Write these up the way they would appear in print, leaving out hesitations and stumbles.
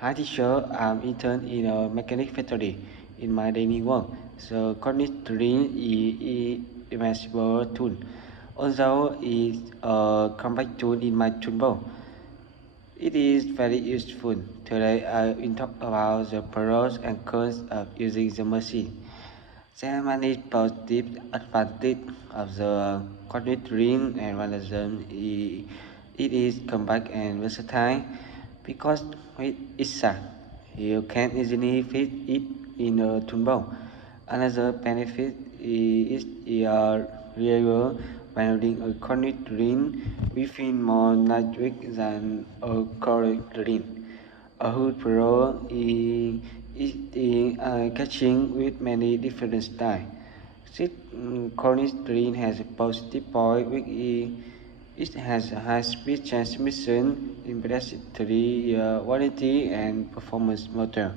Hi teacher, I'm intern in a mechanic factory. In my daily work, the Cordless drill is a reversible tool. Although it's a compact tool in my toolbox, it is very useful. Today I will talk about the pros and cons of using the machine. There are many positive advantages of the Cordless drill, and one of them is it is compact and versatile because with its size, you can easily fit it in a toolbox. Another benefit is reliable when using a Cordless drill. We feel more lightweight than a Cordless drill. A hood pro is in catching with many different styles. This Cornish train has a positive point which it has a high-speed transmission, impressive warranty, and performance motor.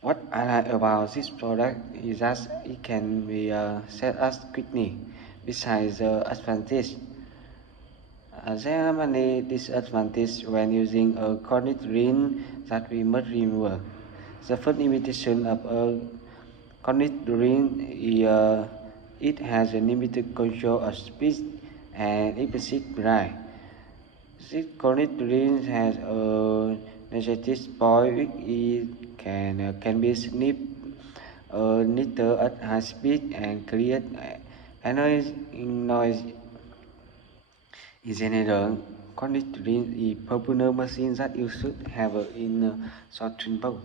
What I like about this product is that it can be set up quickly. Besides the advantage, there are many disadvantages when using a Cornish ring that we must remember. The first limitation of a Cornish ring is it has a limited control of speed and implicit brake. This Cornish ring has a negative point which it can be snipped a little at high speed and create annoying noise. In general, Cordless drill is popular machine that you should have in a short boat.